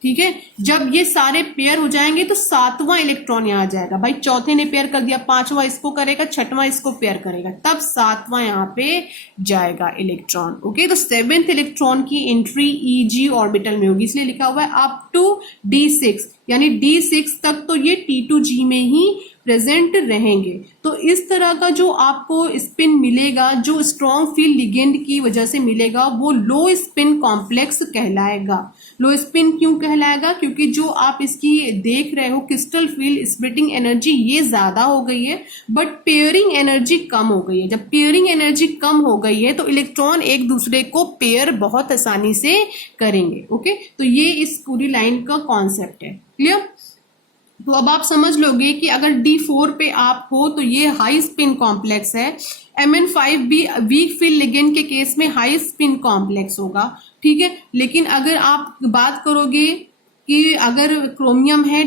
ठीक है, जब ये सारे पेयर हो जाएंगे तो 7वां इलेक्ट्रॉन यहाँ जाएगा। भाई चौथे ने पेयर कर दिया, 5वां इसको करेगा, 6वां इसको पेयर करेगा, तब 7वां यहाँ पे जाएगा इलेक्ट्रॉन। ओके, तो 7th इलेक्ट्रॉन की एंट्री Eg ऑर्बिटल में होगी, इसलिए लिखा हुआ है अप टू D6, यानी D6 तक तो ये T2G में ही प्रेजेंट रहेंगे। तो इस तरह का जो आपको स्पिन मिलेगा, जो स्ट्रॉन्ग फील्ड लिगेंड की वजह से मिलेगा, वो लो स्पिन कॉम्प्लेक्स कहलाएगा। लो स्पिन क्यों कहलाएगा, क्योंकि जो आप इसकी देख रहे हो क्रिस्टल फील्ड स्प्लिटिंग एनर्जी ये ज्यादा हो गई है, बट पेयरिंग एनर्जी कम हो गई है। जब पेयरिंग एनर्जी कम हो गई है तो इलेक्ट्रॉन एक दूसरे को पेयर बहुत आसानी से करेंगे। ओके, तो ये इस पूरी लाइन का कॉन्सेप्ट है। क्लियर? तो अब आप समझ लोगे कि अगर D4 पे आप हो तो ये हाई स्पिन कॉम्प्लेक्स है। Mn5 भी वीक फील्ड लिगेंड के केस में हाई स्पिन कॉम्प्लेक्स होगा। ठीक है, लेकिन अगर आप बात करोगे कि अगर क्रोमियम है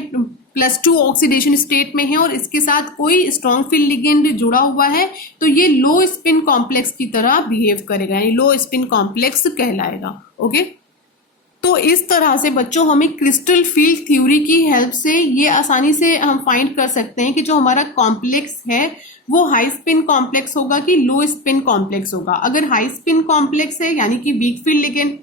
+2 ऑक्सीडेशन स्टेट में है और इसके साथ कोई स्ट्रॉन्ग फील्ड लिगेंड जुड़ा हुआ है, तो ये लो स्पिन कॉम्प्लेक्स की तरह बिहेव करेगा, यानी लो स्पिन कॉम्प्लेक्स कहलाएगा। ओके, तो इस तरह से बच्चों हमें क्रिस्टल फील्ड थ्योरी की हेल्प से ये आसानी से हम फाइंड कर सकते हैं कि जो हमारा कॉम्प्लेक्स है वो हाई स्पिन कॉम्प्लेक्स होगा कि लो स्पिन कॉम्प्लेक्स होगा। अगर हाई स्पिन कॉम्प्लेक्स है यानी कि वीक फील्ड लिगेंड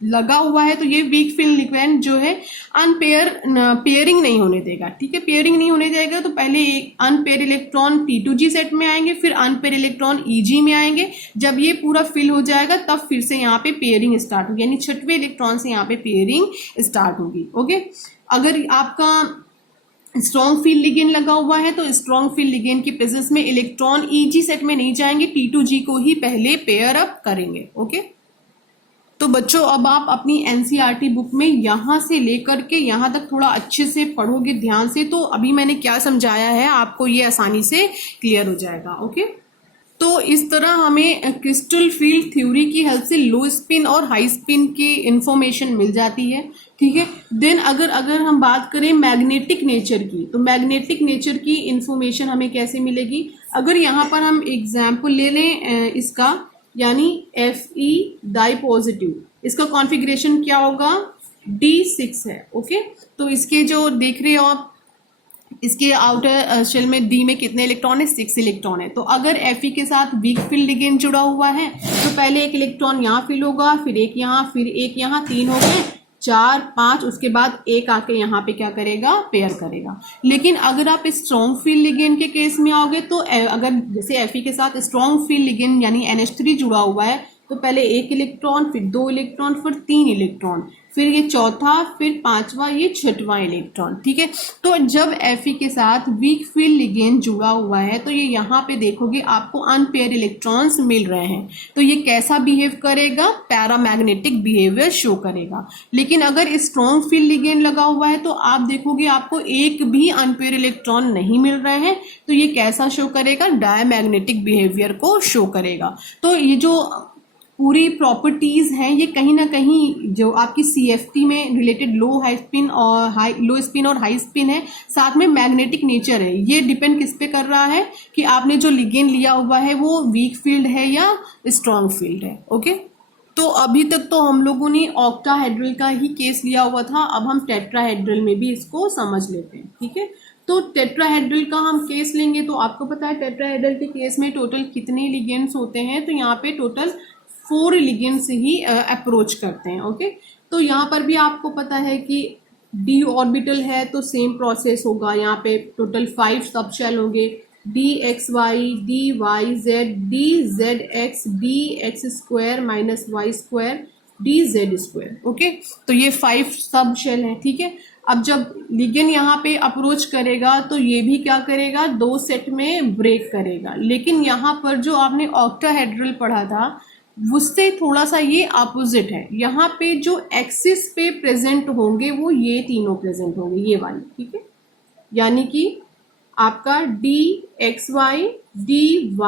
लगा हुआ है, तो ये वीक फील्ड लिगेंड जो है पेयरिंग नहीं होने देगा। ठीक है, पेयरिंग नहीं होने देगा तो पहले एक अनपेयर इलेक्ट्रॉन T2G सेट में आएंगे, फिर अनपेयर इलेक्ट्रॉन Eg में आएंगे। जब ये पूरा फिल हो जाएगा तब फिर से यहाँ पे पेयरिंग स्टार्ट होगी, यानी 6वें इलेक्ट्रॉन से यहाँ पे पेयरिंग स्टार्ट होगी। ओके, अगर आपका स्ट्रॉन्ग फील्ड लिगेंड लगा हुआ है तो स्ट्रॉन्ग फील्ड लिगेंड की प्रेजेंस में इलेक्ट्रॉन Eg सेट में नहीं जाएंगे, T2G को ही पहले पेयर अप करेंगे। ओके, तो बच्चों अब आप अपनी एनसीईआरटी बुक में यहां से लेकर के यहां तक थोड़ा अच्छे से पढ़ोगे ध्यान से, तो अभी मैंने क्या समझाया है आपको ये आसानी से क्लियर हो जाएगा। ओके, तो इस तरह हमें क्रिस्टल फील्ड थ्योरी की हेल्प से लो स्पिन और हाई स्पिन की इंफॉर्मेशन मिल जाती है। ठीक है, देन अगर हम बात करें मैग्नेटिक नेचर की, तो मैग्नेटिक नेचर की इंफॉर्मेशन हमें कैसे मिलेगी। अगर यहाँ पर हम एग्जाम्पल ले लें इसका, यानी Fe डाई पॉजिटिव, इसका कॉन्फ़िगरेशन क्या होगा, D6 है। ओके, तो इसके जो देख रहे हो आप, इसके आउटर शेल में D में कितने इलेक्ट्रॉन है, 6 इलेक्ट्रॉन है। तो अगर Fe के साथ वीक फील्ड लिगेंड जुड़ा हुआ है तो पहले 1 इलेक्ट्रॉन यहाँ फिल होगा, फिर एक यहाँ, फिर एक यहाँ, 3 हो गए, 4 5, उसके बाद एक आके यहाँ पे क्या करेगा, पेयर करेगा। लेकिन अगर आप स्ट्रॉन्ग फील्ड लिगेंड के केस में आओगे तो अगर जैसे Fe के साथ स्ट्रॉन्ग फील्ड लिगेंड यानी NH3 जुड़ा हुआ है तो पहले 1 इलेक्ट्रॉन, फिर 2 इलेक्ट्रॉन, फिर 3 इलेक्ट्रॉन, फिर ये चौथा, फिर 5वां, ये 6वां इलेक्ट्रॉन। ठीक है, तो जब Fe के साथ वीक फील्ड लिगेंड जुड़ा हुआ है तो ये यहाँ पे देखोगे आपको अनपेयर इलेक्ट्रॉन्स मिल रहे हैं, तो ये कैसा बिहेव करेगा, पैरामैग्नेटिक बिहेवियर शो करेगा। लेकिन अगर स्ट्रॉन्ग फील्ड लिगेंड लगा हुआ है तो आप देखोगे आपको एक भी अनपेयर इलेक्ट्रॉन नहीं मिल रहे हैं, तो ये कैसा शो करेगा, डायमैग्नेटिक बिहेवियर को शो करेगा। तो ये जो पूरी प्रॉपर्टीज हैं ये कहीं ना कहीं जो आपकी CFT में रिलेटेड लो स्पिन और हाई स्पिन है, साथ में मैग्नेटिक नेचर है, ये डिपेंड किस पे कर रहा है कि आपने जो लिगेंड लिया हुआ है वो वीक फील्ड है या स्ट्रॉन्ग फील्ड है। ओके, तो अभी तक तो हम लोगों ने ऑक्टाहेड्रल का ही केस लिया हुआ था, अब हम टेट्राहेड्रल में भी इसको समझ लेते हैं। ठीक है, तो टेट्राहेड्रल का हम केस लेंगे तो आपको पता है टेट्राहेड्रल के केस में टोटल कितने लिगेंड्स होते हैं, तो यहाँ पे टोटल 4 लिगेंड से ही अप्रोच करते हैं। ओके, तो यहाँ पर भी आपको पता है कि d ऑर्बिटल है तो सेम प्रोसेस होगा, यहाँ पे टोटल 5 सब शेल होंगे, dxy, dyz, dzx, dx square minus Y square, dz square. Okay, तो ये 5 सब शेल हैं। ठीक है, अब जब लिगेंड यहाँ पे अप्रोच करेगा तो ये भी क्या करेगा, 2 सेट में ब्रेक करेगा। लेकिन यहाँ पर जो आपने ऑक्टाहेड्रल पढ़ा था उससे थोड़ा सा ये अपोजिट है, यहाँ पे जो एक्सिस पे प्रेजेंट होंगे वो ये तीनों प्रेजेंट होंगे, ये वाले। ठीक है, यानी कि आपका dxy, dyz,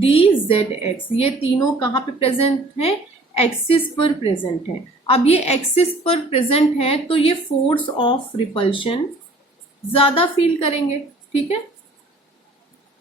dzx ये तीनों कहाँ पे प्रेजेंट हैं, एक्सिस पर प्रेजेंट है। अब ये एक्सिस पर प्रेजेंट है तो ये फोर्स ऑफ रिपल्शन ज्यादा फील करेंगे। ठीक है,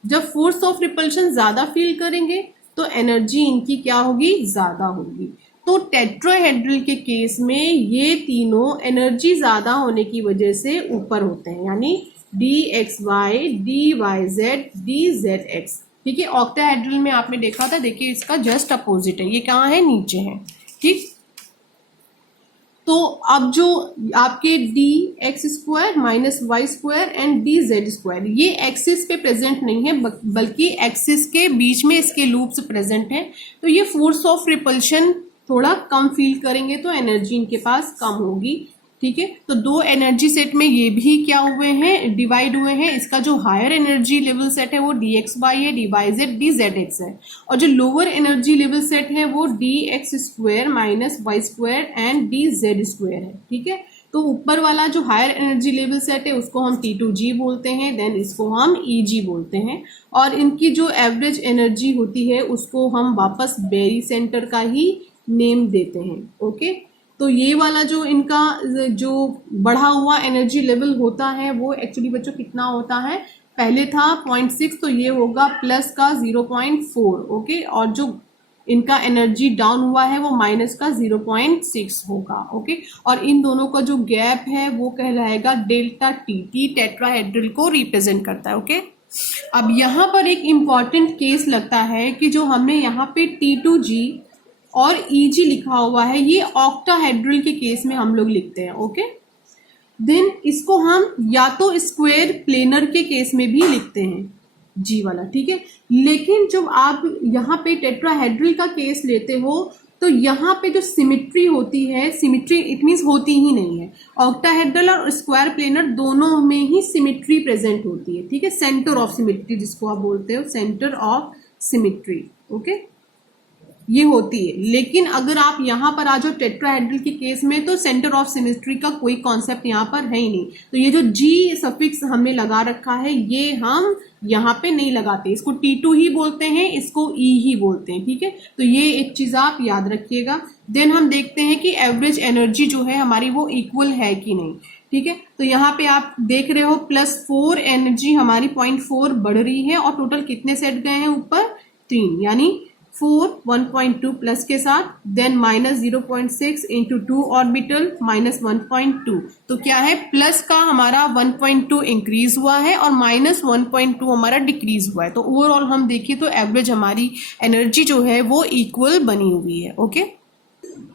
जब फोर्स ऑफ रिपल्शन ज्यादा फील करेंगे तो एनर्जी इनकी क्या होगी, ज्यादा होगी। तो टेट्राहेड्रल के केस में ये तीनों एनर्जी ज्यादा होने की वजह से ऊपर होते हैं, यानी dxy, dyz, dzx। ठीक है, ऑक्टाहेड्रल में आपने देखा था, देखिए इसका जस्ट अपोजिट है, ये कहाँ है, नीचे है। ठीक, तो अब जो आपके dx square minus Y square and dz square ये एक्सिस पे प्रेजेंट नहीं है बल्कि एक्सिस के बीच में इसके लूप्स प्रेजेंट हैं, तो ये फोर्स ऑफ रिपल्शन थोड़ा कम फील करेंगे तो एनर्जी इनके पास कम होगी। ठीक है, तो 2 एनर्जी सेट में ये भी क्या हुए हैं, डिवाइड हुए हैं। इसका जो हायर एनर्जी लेवल सेट है वो dxy है, dyz, dzx है, और जो लोअर एनर्जी लेवल सेट है वो dx square minus Y square and dz square है। ठीक है, तो ऊपर वाला जो हायर एनर्जी लेवल सेट है उसको हम T2G बोलते हैं, देन इसको हम EG बोलते हैं, और इनकी जो एवरेज एनर्जी होती है उसको हम वापस बेरी सेंटर का ही नेम देते हैं। ओके, तो ये वाला जो इनका जो बढ़ा हुआ एनर्जी लेवल होता है वो एक्चुअली बच्चों कितना होता है, पहले था 0.6 तो ये होगा प्लस का 0.4। ओके, और जो इनका एनर्जी डाउन हुआ है वो माइनस का 0.6 होगा। ओके, और इन दोनों का जो गैप है वो कहलाएगा डेल्टा टी टेट्राहेड्रल को रिप्रेजेंट करता है। ओके, अब यहाँ पर एक इम्पॉर्टेंट केस लगता है कि जो हमने यहाँ पे T2G और EG लिखा हुआ है ये ऑक्टाहेड्रल के केस में हम लोग लिखते हैं। ओके, देन इसको हम या तो स्क्वायर प्लेनर के केस में भी लिखते हैं, G वाला। ठीक है, लेकिन जब आप यहाँ पे टेट्राहेड्रल का केस लेते हो तो यहाँ पे जो सिमिट्री होती है, सिमिट्री इट मीन्स होती ही नहीं है। ऑक्टाहेड्रल और स्क्वायर प्लेनर दोनों में ही सिमिट्री प्रेजेंट होती है। ठीक है, सेंटर ऑफ सिमिट्री जिसको आप बोलते हो, सेंटर ऑफ सिमिट्री। ओके, ये होती है। लेकिन अगर आप यहाँ पर आ जाओ टेट्राहेड्रल के केस में तो सेंटर ऑफ सिमेट्री का कोई कॉन्सेप्ट यहाँ पर है ही नहीं, तो ये जो G सफिक्स हमने लगा रखा है ये हम यहाँ पे नहीं लगाते, इसको T2 ही बोलते हैं, इसको E ही बोलते हैं। ठीक है, तो ये एक चीज आप याद रखिएगा। देन हम देखते हैं कि एवरेज एनर्जी जो है हमारी वो इक्वल है कि नहीं। ठीक है, तो यहाँ पे आप देख रहे हो +4 एनर्जी हमारी 0.4 बढ़ रही है, और टोटल कितने सेट गए हैं ऊपर, 3, यानी 4 1.2 प्लस के साथ, देन -0.6 इंटू 2 ऑर्बिटल -1.2, तो क्या है, प्लस का हमारा 1.2 इंक्रीज हुआ है और -1.2 हमारा डिक्रीज हुआ है। तो ओवरऑल हम देखिए तो एवरेज हमारी एनर्जी जो है वो इक्वल बनी हुई है। ओके,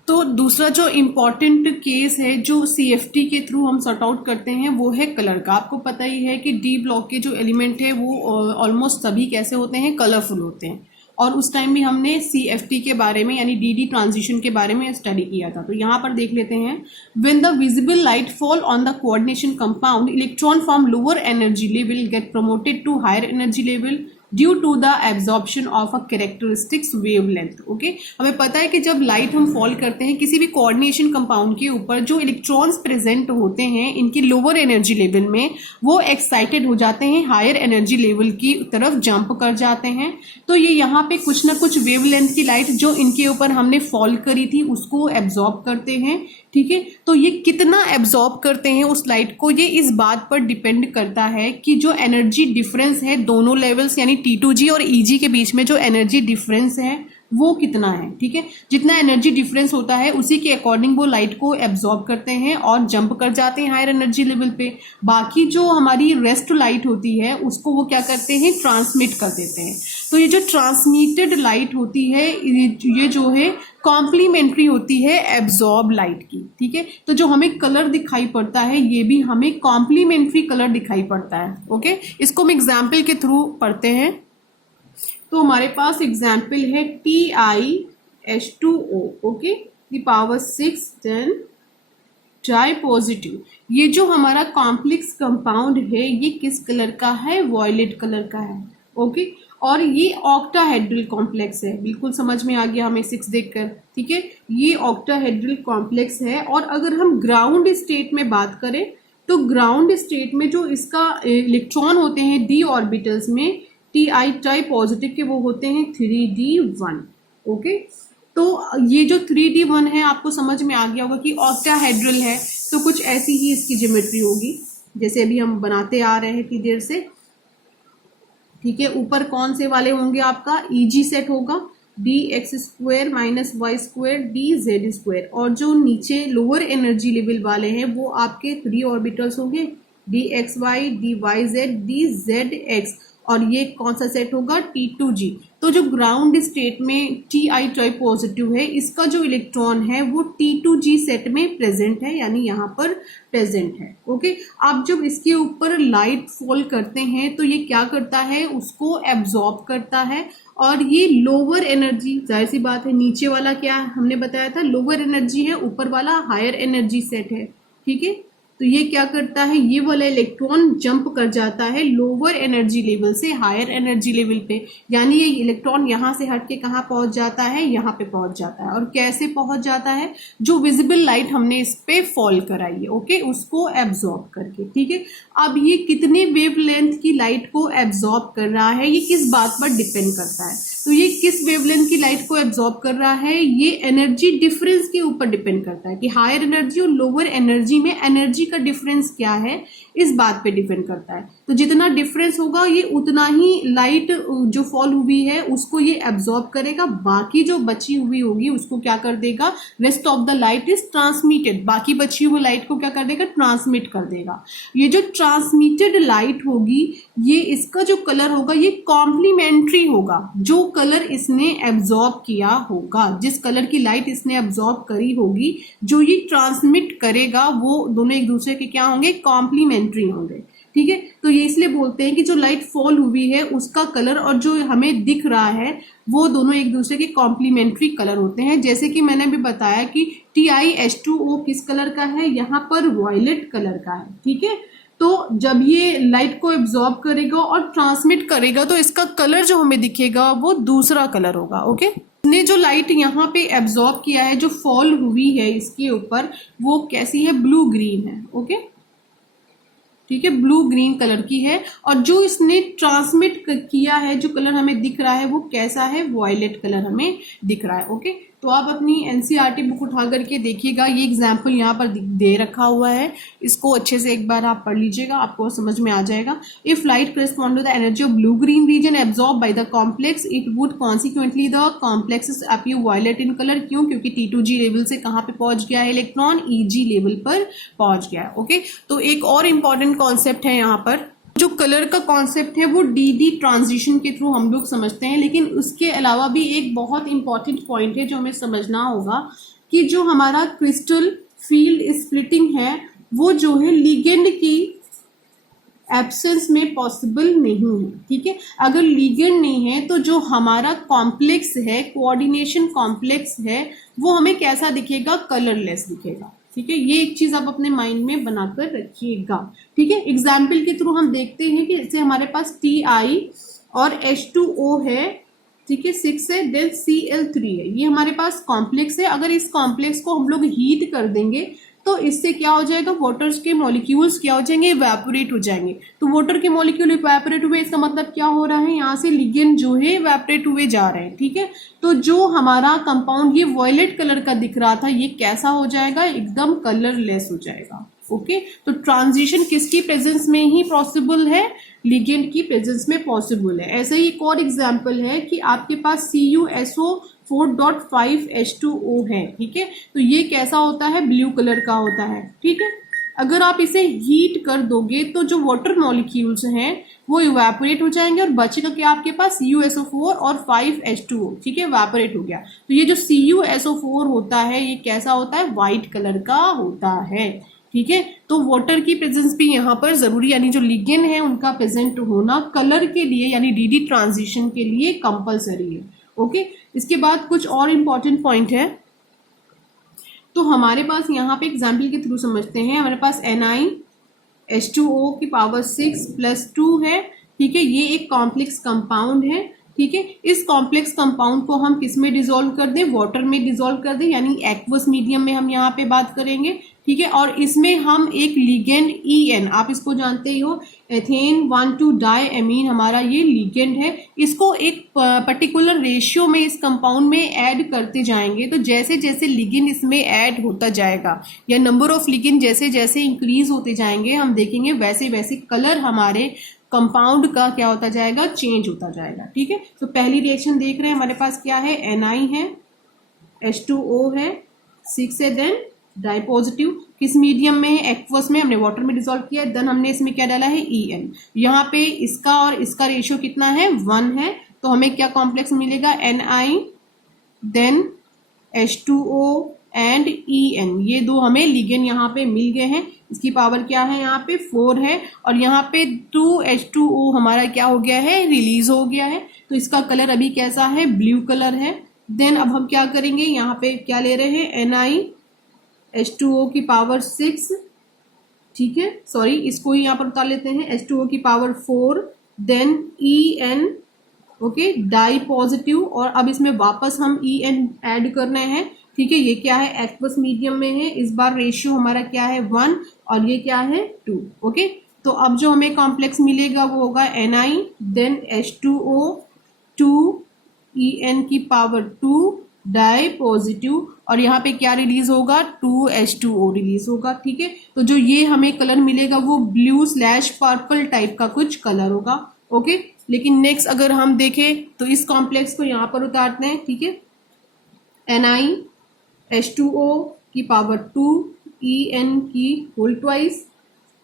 तो दूसरा जो इम्पोर्टेंट केस है जो CFT के थ्रू हम सॉर्ट आउट करते हैं वो है कलर का। आपको पता ही है कि डी ब्लॉक के जो एलिमेंट है वो ऑलमोस्ट सभी कैसे होते हैं, कलरफुल होते हैं। और उस टाइम भी हमने CFT के बारे में यानी DD ट्रांजिशन के बारे में स्टडी किया था। तो यहाँ पर देख लेते हैं, when the visible light fall on the coordination compound, electron from lower energy level get promoted to higher energy level due to the absorption of a characteristics wavelength. Okay, हमें पता है कि जब लाइट हम फॉल करते हैं किसी भी कोऑर्डिनेशन कंपाउंड के ऊपर, जो इलेक्ट्रॉन्स प्रेजेंट होते हैं इनकी लोअर एनर्जी लेवल में, वो एक्साइटेड हो जाते हैं, हायर एनर्जी लेवल की तरफ जंप कर जाते हैं। तो ये यहाँ पे कुछ ना कुछ वेवलेंथ की लाइट जो इनके ऊपर हमने फॉल करी थी उसको एब्जॉर्ब करते हैं। ठीक है, तो ये कितना एब्जॉर्ब करते हैं उस लाइट को, ये इस बात पर डिपेंड करता है कि जो एनर्जी डिफरेंस है दोनों लेवल्स यानी T2G और EG के बीच में जो एनर्जी डिफरेंस है वो कितना है। ठीक है, जितना एनर्जी डिफरेंस होता है उसी के अकॉर्डिंग वो लाइट को एब्जॉर्ब करते हैं और जंप कर जाते हैं हायर एनर्जी लेवल पे। बाकी जो हमारी रेस्ट लाइट होती है उसको वो क्या करते हैं, ट्रांसमिट कर देते हैं। तो ये जो ट्रांसमिटेड लाइट होती है ये जो है कॉम्प्लीमेंट्री होती है एब्जॉर्ब लाइट की। ठीक है, तो जो हमें कलर दिखाई पड़ता है ये भी हमें कॉम्प्लीमेंट्री कलर दिखाई पड़ता है। ओके, इसको हम एग्जाम्पल के थ्रू पढ़ते हैं। तो हमारे पास एग्जाम्पल है TiH2O, okay, the power 6 then tri positive. ये जो हमारा कॉम्प्लेक्स कंपाउंड है ये किस कलर का है, वॉयलेट कलर का है। ओके, और ये ऑक्टाहेड्रल कॉम्प्लेक्स है, बिल्कुल समझ में आ गया हमें 6 देखकर। ठीक है, ये ऑक्टाहेड्रल कॉम्प्लेक्स है। और अगर हम ग्राउंड स्टेट में बात करें तो ग्राउंड स्टेट में जो इसका इलेक्ट्रॉन होते हैं d ऑर्बिटल्स में, Ti ट्राई पॉजिटिव के वो होते हैं 3d1। ओके, तो ये जो 3d1 है आपको समझ में आ गया होगा कि ऑक्टाहेड्रल है, तो कुछ ऐसी ही इसकी ज्योमेट्री होगी जैसे अभी हम बनाते आ रहे हैं इतनी देर से। ठीक है, ऊपर कौन से वाले होंगे, आपका EG सेट होगा, dx² माइनस y² dz², और जो नीचे लोअर एनर्जी लेवल वाले हैं वो आपके 3 ऑर्बिटल्स होंगे, dxy dyz dzx, और ये कौन सा सेट होगा, T2G। तो जो ग्राउंड स्टेट में Ti ट्राई पॉजिटिव है इसका जो इलेक्ट्रॉन है वो T2G सेट में प्रेजेंट है, यानी यहाँ पर प्रेजेंट है। ओके, आप जब इसके ऊपर लाइट फॉल करते हैं तो ये क्या करता है, उसको एब्जॉर्ब करता है। और ये लोअर एनर्जी, जाहिर सी बात है, नीचे वाला क्या हमने बताया था, लोअर एनर्जी है, ऊपर वाला हायर एनर्जी सेट है। ठीक है, तो ये क्या करता है, ये वाला इलेक्ट्रॉन जंप कर जाता है लोअर एनर्जी लेवल से हायर एनर्जी लेवल पे, यानी ये इलेक्ट्रॉन यहाँ से हट के कहाँ पहुंच जाता है, यहाँ पे पहुंच जाता है। और कैसे पहुंच जाता है, जो विजिबल लाइट हमने इस पे फॉल कराई है, ओके, उसको एब्जॉर्ब करके। ठीक है, अब ये कितने वेवलेंथ की लाइट को एब्जॉर्ब कर रहा है ये किस बात पर डिपेंड करता है। तो ये किस वेवलेंथ की लाइट को एब्जॉर्ब कर रहा है, ये एनर्जी डिफरेंस के ऊपर डिपेंड करता है कि हायर एनर्जी और लोअर एनर्जी में एनर्जी का डिफरेंस क्या है, इस बात पे डिपेंड करता है। तो जितना डिफरेंस होगा ये उतना ही लाइट जो फॉल हुई है उसको ये एब्जॉर्ब करेगा, बाकी जो बची हुई होगी उसको क्या कर देगा, rest of the light is transmitted, बाकी बची हुई लाइट को क्या कर देगा, ट्रांसमिट कर देगा। ये जो ट्रांसमिटेड लाइट होगी ये इसका जो कलर होगा ये कॉम्प्लीमेंट्री होगा, जो कलर इसने एब्जॉर्ब किया होगा, जिस कलर की लाइट इसने एब्जॉर्ब करी होगी, जो ये ट्रांसमिट करेगा वो दोनों एक दूसरे के क्या होंगे, कॉम्प्लीमेंट्री होंगे। ठीक है, तो ये इसलिए बोलते हैं कि जो लाइट फॉल हुई है उसका कलर और जो हमें दिख रहा है वो दोनों एक दूसरे के कॉम्प्लीमेंट्री कलर होते हैं। जैसे कि मैंने भी बताया कि TiH2O किस कलर का है, यहाँ पर वॉयलेट कलर का है। ठीक है, तो जब ये लाइट को एब्जॉर्ब करेगा और ट्रांसमिट करेगा तो इसका कलर जो हमें दिखेगा वो दूसरा कलर होगा। ओके, ने जो लाइट यहाँ पे एब्जॉर्ब किया है, जो फॉल हुई है इसके ऊपर, वो कैसी है, ब्लू ग्रीन है। ओके, ठीक है, ब्लू ग्रीन कलर की है। और जो इसने ट्रांसमिट किया है, जो कलर हमें दिख रहा है वो कैसा है, वॉयलेट कलर हमें दिख रहा है। ओके, तो आप अपनी NCERT बुक उठा करके देखिएगा, ये एग्जाम्पल यहाँ पर दे रखा हुआ है, इसको अच्छे से एक बार आप पढ़ लीजिएगा, आपको समझ में आ जाएगा। If light correspond to the energy of blue green region absorb by the complex, it would consequently the complex appear violet in colour. क्यों, क्योंकि T2G लेवल से कहाँ पे पहुंच गया है इलेक्ट्रॉन, EG लेवल पर पहुंच गया है। ओके, तो एक और इम्पॉर्टेंट कॉन्सेप्ट है यहाँ पर, जो कलर का कॉन्सेप्ट है वो DD ट्रांजिशन के थ्रू हम लोग समझते हैं, लेकिन उसके अलावा भी एक बहुत इंपॉर्टेंट पॉइंट है जो हमें समझना होगा कि जो हमारा क्रिस्टल फील्ड स्प्लिटिंग है वो जो है लिगेंड की एब्सेंस में पॉसिबल नहीं है। ठीक है, अगर लिगेंड नहीं है तो जो हमारा कॉम्प्लेक्स है, कोऑर्डिनेशन कॉम्प्लेक्स है, वो हमें कैसा दिखेगा, कलरलेस दिखेगा। ठीक है, ये एक चीज आप अपने माइंड में बनाकर रखिएगा। ठीक है, एग्जाम्पल के थ्रू हम देखते हैं कि जैसे हमारे पास Ti और H2O है, ठीक है, 6 है, देन Cl3 है, ये हमारे पास कॉम्प्लेक्स है। अगर इस कॉम्प्लेक्स को हम लोग हीट कर देंगे तो इससे क्या हो जाएगा, वाटर के मॉलिक्यूल्स क्या हो जाएंगे, इवेपोरेट हो जाएंगे। तो वाटर के मॉलिक्यूल इवेपोरेट हुए, इसका मतलब क्या हो रहा है, यहाँ से लिगेंड जो है इवेपोरेट हुए जा रहे हैं। ठीक है, तो जो हमारा कंपाउंड ये वॉयलेट कलर का दिख रहा था, ये कैसा हो जाएगा, एकदम कलरलेस हो जाएगा। ओके, तो ट्रांजिशन किसकी प्रेजेंस में ही पॉसिबल है, लिगेंड की प्रेजेंस में पॉसिबल है। ऐसे ही एक और एग्जाम्पल है कि आपके पास CuSO4.5H2O है। ठीक है, तो ये कैसा होता है, ब्लू कलर का होता है। ठीक है, अगर आप इसे हीट कर दोगे तो जो वाटर मॉलिक्यूल्स हैं वो इवेपोरेट हो जाएंगे और बचेगा क्या आपके पास, CuSO4 और 5H2O। ठीक है, इवेपोरेट हो गया। तो ये जो CuSO4 होता है ये कैसा होता है, व्हाइट कलर का होता है। ठीक है, तो वाटर की प्रेजेंस भी यहाँ पर जरूरी, यानी जो लिगेंड है उनका प्रेजेंट होना कलर के लिए यानी DD ट्रांजिशन के लिए कंपलसरी है। ओके, इसके बाद कुछ और इंपॉर्टेंट पॉइंट है, तो हमारे पास यहाँ पे एग्जाम्पल के थ्रू समझते हैं। हमारे पास NiH2O की पावर 6+2 है। ठीक है, ये एक कॉम्प्लेक्स कंपाउंड है। ठीक है, इस कॉम्प्लेक्स कंपाउंड को हम किस में डिसॉल्व कर दें, वाटर में डिसॉल्व कर दें, यानी एक्वस मीडियम में हम यहाँ पे बात करेंगे। ठीक है, और इसमें हम एक लिगेंड En, आप इसको जानते ही हो, एथेन 1,2-डायएमीन हमारा ये लिगेंड है। इसको एक पर्टिकुलर रेशियो में इस कंपाउंड में ऐड करते जाएंगे। तो जैसे जैसे लिगेंड इसमें ऐड होता जाएगा या नंबर ऑफ लिगेंड जैसे जैसे इंक्रीज होते जाएंगे, हम देखेंगे वैसे वैसे कलर हमारे कंपाउंड का क्या होता जाएगा, चेंज होता जाएगा। ठीक है, तो पहली रिएक्शन देख रहे हैं, हमारे पास क्या है, Na है, H2O है, 6 है, देन डाई पॉजिटिव किस मीडियम में है, एक्वस में, हमने वाटर में डिसॉल्व किया, देन हमने इसमें क्या डाला है, En। यहाँ पे इसका और इसका रेशियो कितना है, 1 है, तो हमें क्या कॉम्प्लेक्स मिलेगा, Na then H2O and En, ये दो हमें लिगेंड यहाँ पे मिल गए हैं। इसकी पावर क्या है, यहाँ पे 4 है, और यहाँ पे 2H2O हमारा क्या हो गया है, रिलीज हो गया है। तो इसका कलर अभी कैसा है, ब्लू कलर है। देन अब हम क्या करेंगे, यहाँ पे क्या ले रहे हैं, NiH2O की पावर 6, ठीक है, सॉरी इसको ही यहाँ पर उतार लेते हैं, H2O की power 4, then En, okay, di positive, और अब इसमें वापस हम En ऐड करना है। ठीक है, ये क्या है, एक्वस मीडियम में है, इस बार रेशियो हमारा क्या है, 1, और ये क्या है, 2। ओके, तो अब जो हमें कॉम्प्लेक्स मिलेगा वो होगा Na देन H2O 2 En की पावर 2 डाई पॉजिटिव, और यहाँ पे क्या रिलीज होगा, 2H2O रिलीज होगा। ठीक है, तो जो ये हमें कलर मिलेगा वो ब्लू/पर्पल टाइप का कुछ कलर होगा। ओके, लेकिन नेक्स्ट अगर हम देखें तो इस कॉम्प्लेक्स को यहाँ पर उतारते हैं। ठीक है, NiH2O की पावर 2 En की होल ट्वाइस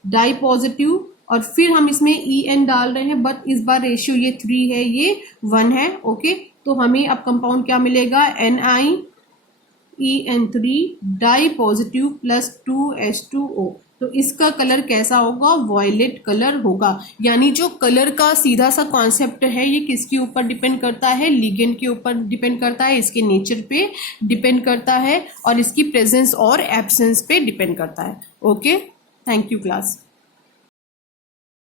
डाई पॉजिटिव, और फिर हम इसमें En डाल रहे हैं, बट इस बार रेशियो ये 3 है, ये 1 है। ओके, तो हमें अब कंपाउंड क्या मिलेगा, NiEN3 die positive plus 2H2O। तो इसका कलर कैसा होगा, वॉयलेट कलर होगा। यानी जो कलर का सीधा सा कॉन्सेप्ट है ये किसके ऊपर डिपेंड करता है, लिगेंड के ऊपर डिपेंड करता है, इसके नेचर पे डिपेंड करता है, और इसकी प्रेजेंस और एब्सेंस पे डिपेंड करता है। Okay, thank you class.